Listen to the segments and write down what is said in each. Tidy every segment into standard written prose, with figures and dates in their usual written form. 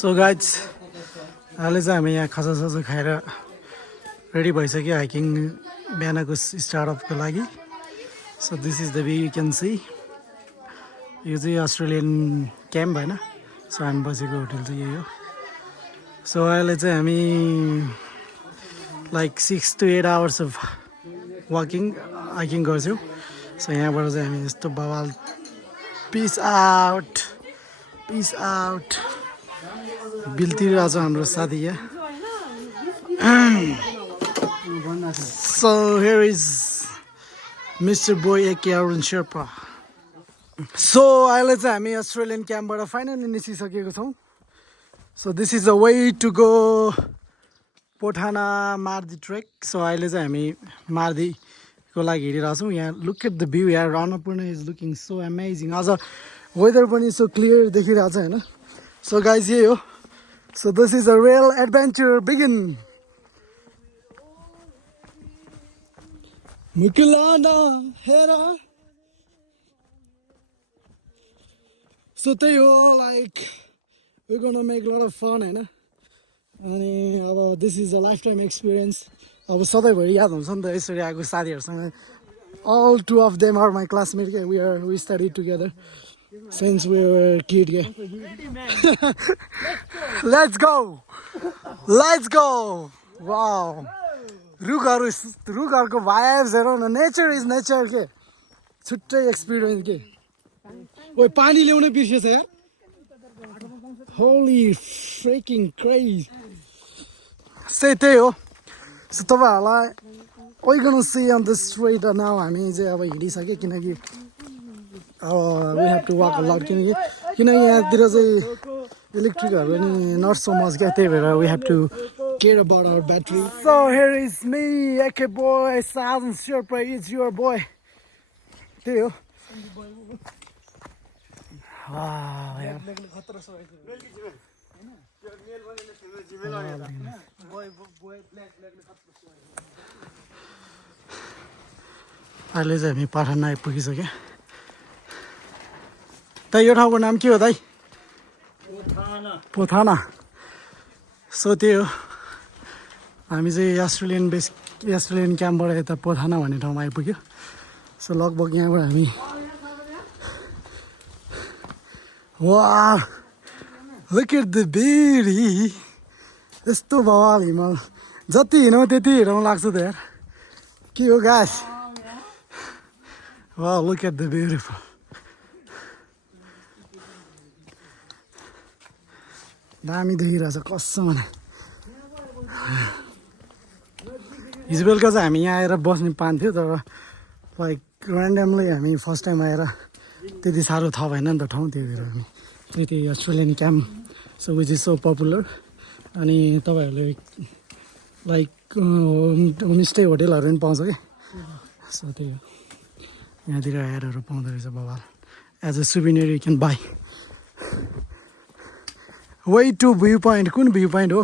So guys, अहिले चाहिँ हामी यहाँ खाजासाजा खाएर रेडी भइसक्यो हाइकिङ बिहानको स्टार्टअपको लागि. So this is the view you can see. यो चाहिँ अस्ट्रेलियन क्याम्प होइन. So हामी बसेको होटल चाहिँ यही हो. So अहिले चाहिँ हामी like 6 to 8 hours of hiking गर्छौँ. So यहाँबाट चाहिँ हामी यस्तो बवाल peace out बिल्तिरहेको छ हाम्रो साथी यहाँ. So here is Mr. Boy aka Arun Sherpa. So अहिले चाहिँ हामी अस्ट्रेलियन क्याम्पबाट फाइनली निस्किसकेको छौँ. So this is a way to go Pothana Mardi trek. So अहिले चाहिँ हामी मार्दीको लागि हिँडिरहेको छौँ. यहाँ look at the view here. Annapurna is looking so amazing. आज weather पनि so clear देखिरहेको छ हैन. So guys यही हो. So this is a real adventure begin. Mukulana hera. So त्यही हो, like we're gonna make a lot of fun हैन. अनि अब this is a lifetime experience. अब सधैँभरि याद हुन्छ नि त यसरी आएको साथीहरुसँग. All two of them are my classmates. We studied together since we were kid. Let's go. Wow. रुखहरुको vibes हेरौ न. Nature is nature के. छुट्टै experience के. ओइ पानी ल्याउन बिर्सेछ यार. Holy freaking crazy. त्यही हो. So तपाईहरुलाई we're gonna see on the street now. हामी चाहिँ अब हिँडिसक्यो किनकि we have to walk a lot किनकि यहाँतिर चाहिँ इलेक्ट्रिकहरु नि not so much क्या. त्यही भएर we have to care about our battery. So here is me, AK boy, Arun Sherpa is your boy. त्यही हो. Wow, यार. अहिले चाहिँ हामी पाठान आइपुगिसक्यो. त यो ठाउँको नाम के हो दाइ? पोथाना. सो त्यही हो. हामी चाहिँ अस्ट्रेलियन क्याम्पबाट यता पोथाना भन्ने ठाउँमा आइपुग्यो. सो लगभग यहाँबाट हामी वाह, look at the beauty. यस्तो बवाल हिमाल. जति हिँडौँ त्यति हिँडौँ लाग्छ त यार. के हो guys? Wow, look at the beautiful. दामी देखिरहेछ कसम. हिजो बेलुका चाहिँ हामी यहाँ आएर बस्ने पान्थ्यो तर लाइक ऱ्यान्डमली हामी फर्स्ट टाइम आएर त्यति साह्रो थाहा भएन नि त ठाउँ. त्यही भएर हामी त्यति Australian camp so which is so popular. अनि तपाईँहरूले लाइक होमस्टे होटेलहरू पनि पाउँछ कि. सो त्यही हो. यहाँतिर एडहरू पाउँदो रहेछ बवाल. As a souvenir you can buy. Way to view point. कुन भ्यू पोइन्ट हो?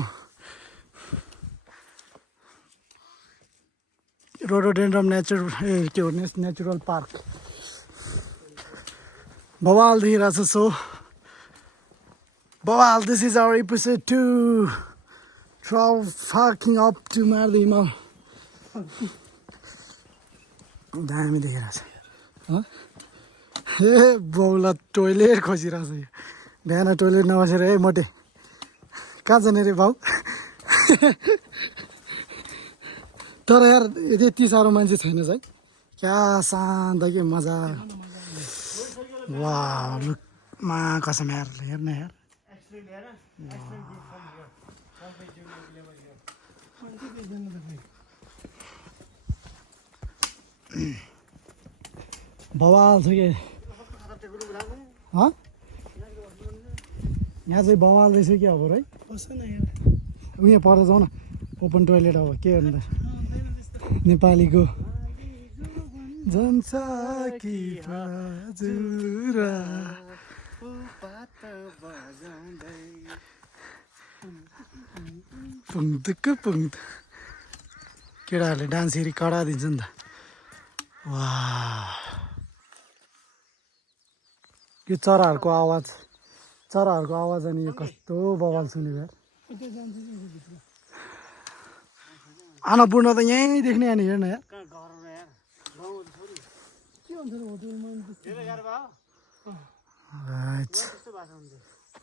Rhododendron natural park. बवाल देखिरहेछ. सो बवाल. This is our episode 2. Fucking up to Mardi Himal. दामी देखिरहेछ. ए बौला टोइलेट खोजिरहेछ. बिहान टोइलेट नबसेर है मोटे कहाँ जाने रे भाउ. तर यार यति साह्रो मान्छे छैन है. क्या शान्त के मजा. वाह लुक मा कसम यार. हेर्न यार. बवाल छ के. यहाँ चाहिँ बवाल रहेछ कि अब है. उहाँ पर जाउँ न. ओपन टोइलेट अब के गर्नु त. नेपालीको जन्छ कि हजुरा केटाहरूले डान्स हेरी कडा दिन्छ नि त. वाह. यो चराहरूको आवाज चराहरूको आवाज अनि यो कस्तो बवाल सुन्यो यार अन्नपूर्ण त यहीँ देख्ने अनि हेर्न यार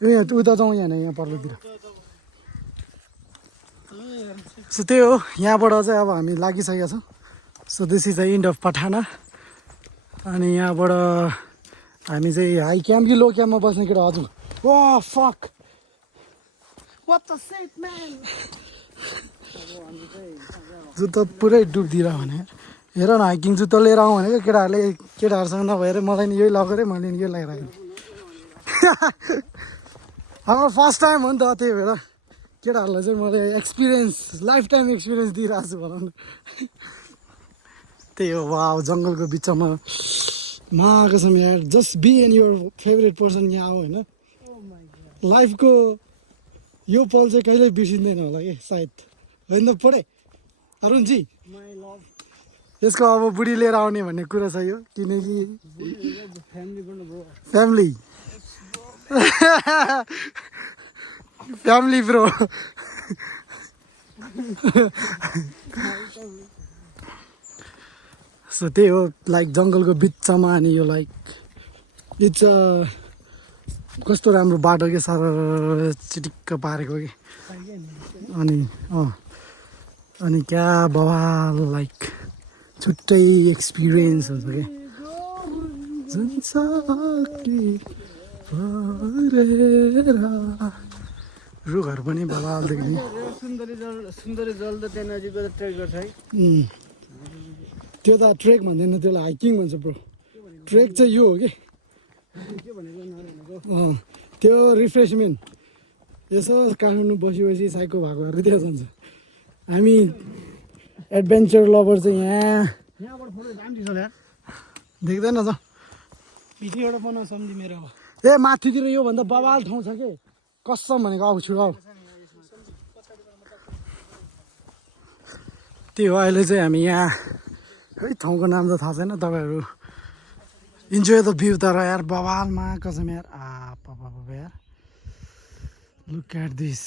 यहाँ उता जाउँ यहाँ यहाँ पर्लोतिर सो त्यही हो यहाँबाट चाहिँ अब हामी लागिसकेका छौँ so this is the end of पठाना अनि यहाँबाट हामी चाहिँ हाई क्याम्प कि लो क्याम्पमा बस्ने केटा हजुर ओ fuck what the shit man जुत्ता पुरै डुब्दिरह भने हेर न हाइकिङ जुत्ता लिएर आउँ भनेको केटाहरूसँग नभएर मलाई नि यही लगेर मैले नि यही लगाइराखेँ हाम्रो फर्स्ट टाइम हो नि त त्यही भएर केटाहरूलाई चाहिँ मैले एक्सपिरियन्स लाइफ टाइम एक्सपिरियन्स दिइरहेको छु भनौँ न त्यही हो वाउ जङ्गलको बिचमा कसम यार just be and your favourite person यहाँ हो होइन लाइफको यो पल चाहिँ कहिल्यै बिर्सिँदैन होला कि सायद होइन त पढे अरुणजी यसको अब बुढी लिएर आउने भन्ने कुरा छ यो किनकि फ्यामिली फ्यामिली ब्रो सो त्यही हो लाइक जङ्गलको बिचमा अनि यो लाइक इट्स कस्तो राम्रो बाटो के साह्रो चिटिक्क पारेको कि अनि क्या बवाल लाइक छुट्टै एक्सपिरियन्स हुन्छ कि रुखहरू पनि बवाल देख्ने सुन्दरी जल त त्यहाँ नजिक ट्रेक गर्छ है त्यो त ट्रेक भन्दैन त्यसलाई हाइकिङ भन्छ ब्रो ट्रेक चाहिँ यो हो कि त्यो रिफ्रेसमेन्ट यसो काठमाडौँ बसी साइको भएकोहरू त्यहाँ जान्छ हामी एडभेन्चर लभर चाहिँ यहाँबाट फोटो दामी छ यार देख्दैन त पिछेबाट बनाउ सम्झि मेरो ए माथितिर योभन्दा बवाल ठाउँ छ कि कसम भनेको आउँछु आऊ त्यही हो अहिले चाहिँ हामी यहाँ खै ठाउँको नाम त थाहा छैन तपाईँहरू इन्जोय द भ्यू तर यार बवालमा कसम यार पापा यार लुक एट दिस